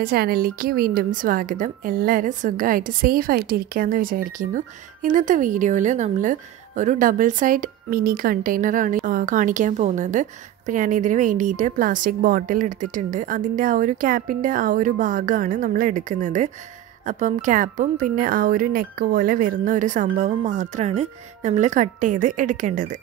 നമ്മുടെ ചാനലിലേക്ക് വീണ്ടും സ്വാഗതം. എല്ലാവരും സുഖമായിട്ട് സേഫായിട്ട് ഇരിക്കാമെന്ന് വിചാരിക്കുന്നു. ഇന്നത്തെ വീഡിയോയിൽ നമ്മൾ ഒരു ഡബിൾ സൈഡ് മിനി കണ്ടെയ്നറാണ് കാണിക്കാൻ പോകുന്നത്. അപ്പോൾ ഞാൻ ഇതിന് വേണ്ടിയിട്ട് പ്ലാസ്റ്റിക് ബോട്ടിൽ എടുത്തിട്ടുണ്ട്. അതിൻ്റെ ആ ഒരു ക്യാപ്പിൻ്റെ ആ ഒരു ഭാഗമാണ് നമ്മൾ എടുക്കുന്നത്. അപ്പം ക്യാപ്പും പിന്നെ ആ ഒരു നെക്ക് പോലെ വരുന്ന ഒരു സംഭവം മാത്രമാണ് നമ്മൾ കട്ട് ചെയ്ത് എടുക്കേണ്ടത്.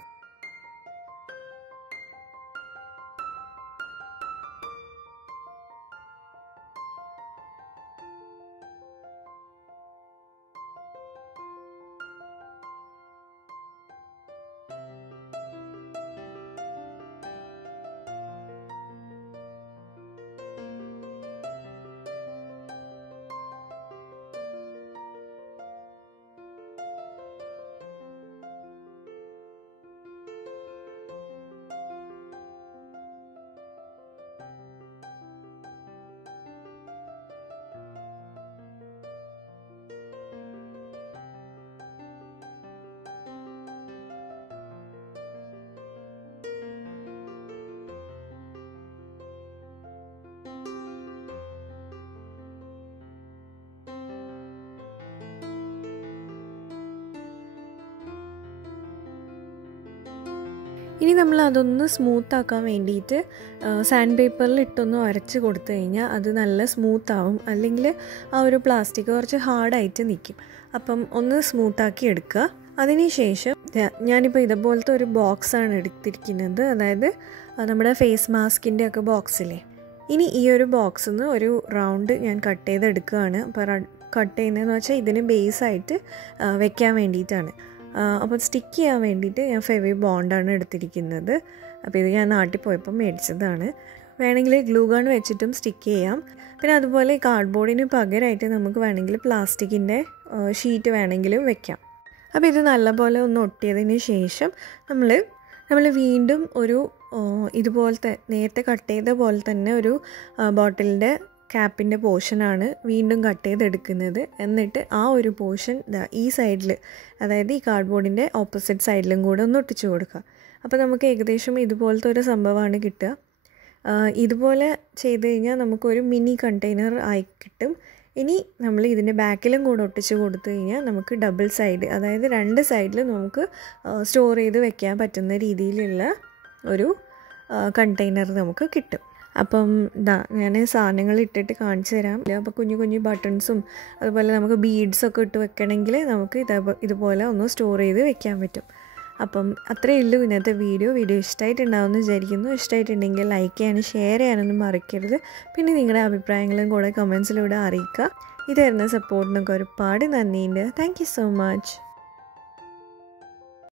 ഇനി നമ്മൾ അതൊന്ന് സ്മൂത്താക്കാൻ വേണ്ടിയിട്ട് സാൻഡ് പേപ്പറിൽ ഇട്ടൊന്ന് ഉരച്ച് കൊടുത്തു കഴിഞ്ഞാൽ അത് നല്ല സ്മൂത്താവും. അല്ലെങ്കിൽ ആ ഒരു പ്ലാസ്റ്റിക് കുറച്ച് ഹാർഡായിട്ട് നിൽക്കും. അപ്പം ഒന്ന് സ്മൂത്താക്കി എടുക്കുക. അതിനുശേഷം ഞാനിപ്പോൾ ഇതുപോലത്തെ ഒരു ബോക്സാണ് എടുത്തിരിക്കുന്നത്. അതായത് നമ്മുടെ ഫേസ് മാസ്കിൻ്റെ ഒക്കെ ബോക്സില്ലേ. ഇനി ഈ ഒരു ബോക്സിൽ നിന്ന് ഒരു റൗണ്ട് ഞാൻ കട്ട് ചെയ്തെടുക്കുകയാണ്. അപ്പോൾ കട്ട് ചെയ്യുന്നതെന്ന് വെച്ചാൽ ഇതിന് ബേസായിട്ട് വെക്കാൻ വേണ്ടിയിട്ടാണ്. അപ്പോൾ സ്റ്റിക്ക് ചെയ്യാൻ വേണ്ടിയിട്ട് ഞാൻ ഫെവി ബോണ്ടാണ് എടുത്തിരിക്കുന്നത്. അപ്പോൾ ഇത് ഞാൻ നാട്ടിൽ പോയപ്പോൾ മേടിച്ചതാണ്. വേണമെങ്കിൽ ഗ്ലൂ ഗൺ വെച്ചിട്ടും സ്റ്റിക്ക് ചെയ്യാം. പിന്നെ അതുപോലെ കാർഡ്ബോർഡിന് പകരമായിട്ട് നമുക്ക് വേണമെങ്കിൽ പ്ലാസ്റ്റിക്കിൻ്റെ ഷീറ്റ് വേണമെങ്കിലും വെക്കാം. അപ്പോൾ ഇത് നല്ലപോലെ ഒന്ന് ഒട്ടിയതിന് ശേഷം നമ്മൾ വീണ്ടും ഒരു ഇതുപോലത്തെ നേരത്തെ കട്ട് ചെയ്ത പോലെ തന്നെ ഒരു ബോട്ടിലിൻ്റെ ക്യാപ്പിൻ്റെ പോർഷനാണ് വീണ്ടും കട്ട് ചെയ്തെടുക്കുന്നത്. എന്നിട്ട് ആ ഒരു പോർഷൻ ഈ സൈഡിൽ, അതായത് ഈ കാർഡ്ബോർഡിൻ്റെ ഓപ്പോസിറ്റ് സൈഡിലും കൂടെ ഒന്ന് ഒട്ടിച്ചു കൊടുക്കുക. അപ്പോൾ നമുക്ക് ഏകദേശം ഇതുപോലത്തെ ഒരു സംഭവമാണ് കിട്ടുക. ഇതുപോലെ ചെയ്ത് കഴിഞ്ഞാൽ നമുക്കൊരു മിനി കണ്ടെയ്നർ ആയി കിട്ടും. ഇനി നമ്മൾ ഇതിൻ്റെ ബാക്കിലും കൂടെ ഒട്ടിച്ച് കൊടുത്തു കഴിഞ്ഞാൽ നമുക്ക് ഡബിൾ സൈഡ്, അതായത് രണ്ട് സൈഡിൽ നമുക്ക് സ്റ്റോർ ചെയ്ത് വെക്കാൻ പറ്റുന്ന രീതിയിലുള്ള ഒരു കണ്ടെയ്നർ നമുക്ക് കിട്ടും. അപ്പം ഞാൻ സാധനങ്ങൾ ഇട്ടിട്ട് കാണിച്ചു തരാം. അപ്പോൾ കുഞ്ഞു കുഞ്ഞു ബട്ടൺസും അതുപോലെ നമുക്ക് ബീഡ്സൊക്കെ ഇട്ട് വെക്കണമെങ്കിൽ നമുക്ക് ഇതുപോലെ ഒന്ന് സ്റ്റോർ ചെയ്ത് വെക്കാൻ പറ്റും. അപ്പം അത്രയേ ഉള്ളൂ ഇന്നത്തെ വീഡിയോ ഇഷ്ടമായിട്ടുണ്ടാവുമെന്ന് വിചാരിക്കുന്നു. ഇഷ്ടമായിട്ടുണ്ടെങ്കിൽ ലൈക്ക് ചെയ്യാനും ഷെയർ ചെയ്യാനൊന്നും മറക്കരുത്. പിന്നെ നിങ്ങളുടെ അഭിപ്രായങ്ങളും കൂടെ കമൻസിലൂടെ അറിയിക്കുക. ഇതായിരുന്ന സപ്പോർട്ടിനൊക്കെ ഒരുപാട് നന്ദിയുണ്ട്. Thank you so much.